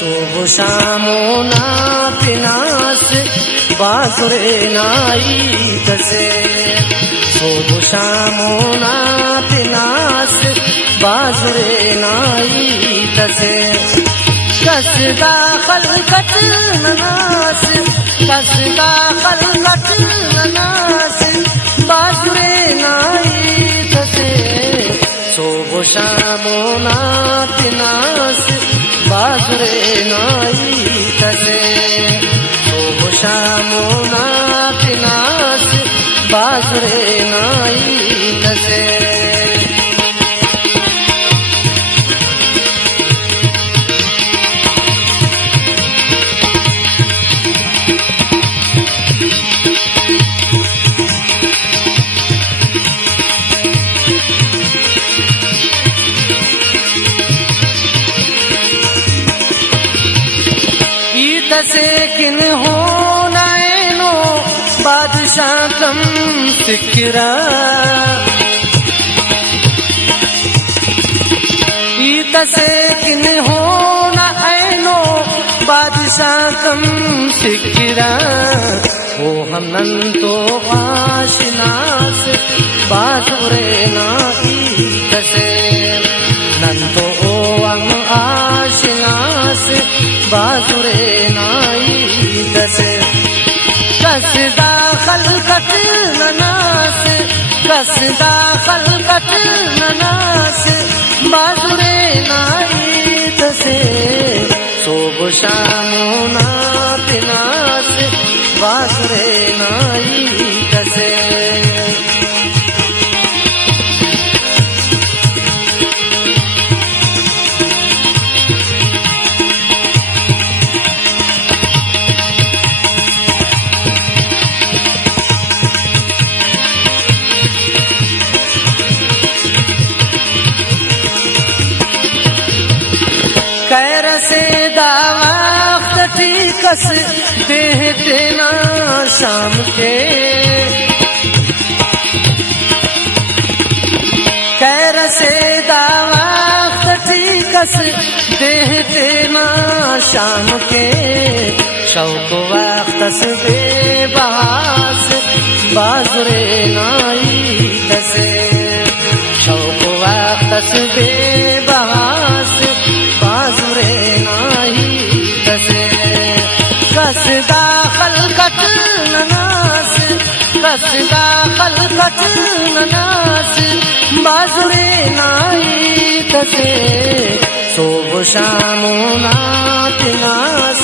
शोभ शामोना पिनास बाजुरे नाई तसे शोभ शामोना पिनास बाजुरे नाई तसे कसदा खलकत ननास कसदा खलकत ननास बाजुरे नाई तसे शोभ शामोना पिनास बाजुरे नाई तसे शोभ शामोना पिनास बाजुरे नाई तसे तसे किन हो नैनो बादशाह कम फिक्रा तसे किन हो नैनो बादशाह कम फिक्रा ओ हम नंतो आशिनास बाजुरे नाई तसे नंतो ओ हम आशिनास बाजुरे नाई तसे कसदा खलकत ननास कसदा खलकत ननास बाजुरे नाई तसे शोभ शामोना पिनास बाजुरे नाई तसे कैरसे दावक्त कस देते ना शाम के कैरसे दावक्त कस देते ना शाम के शौक वक्त बेबहास बाजुरे नाई तसे शौक वक्त बेबहास बाजुरे नाई तसे कसदा खलकत ननास कसदा खलकत ननास बाजुरे नाई तसे शोभ शामोना पिनास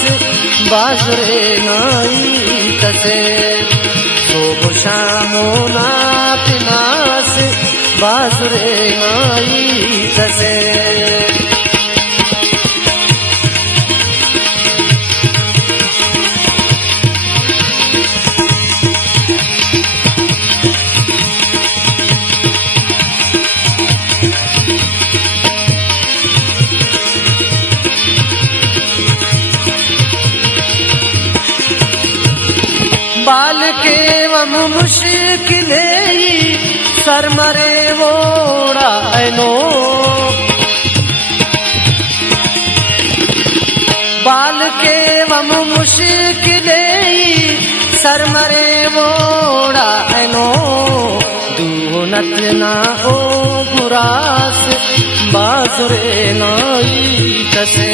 बाजुरे नाई तसे शोभ शामोना पिनास बाजुरे नाई तसे बाल के वम मुश्किले सर मरे वोड़ा ऐनो बाल के वम मुश्किले सर मरे वोड़ा ऐनो दूनत ना ओ गुरास बाजुरे नाई तसे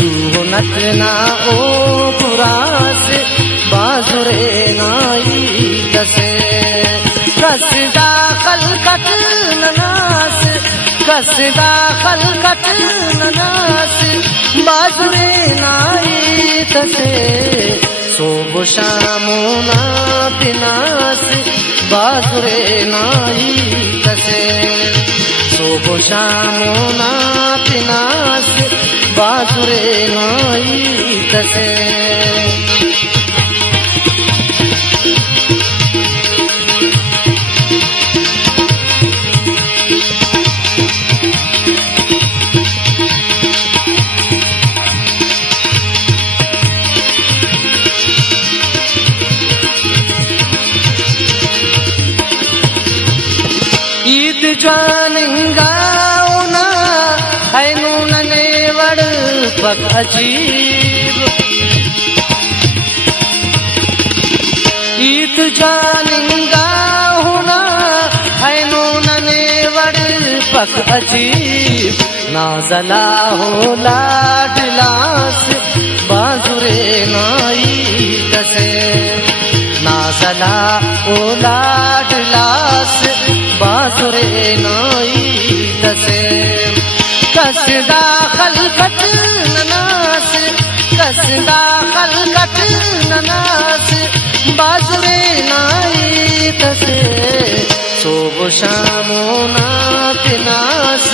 दूनत ना ओ गुरास बाजुरे नाई तसे कसदा खलकत ननास कसदा खलकत ननास बाजुरे नाई तसे शोभ शामोना पिनास बाजुरे नाई तसे शोभ शामोना पिनास बाजुरे नाई तसे ज्वानिंगाउना हैनु नने वड़ पक अजीब ईत जानिंगा होना ऐनो नने वड़ पक अजीब नाजला हो लाडलास बाजुरे नाई दसे नाजला ओ लाडलास बाजुरे नाई दसे कसदा खलकत ननास कसदा खलकत ननास बाजुरे नाई दसे सोब शामो नात नास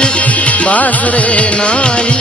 बाजुरे नाई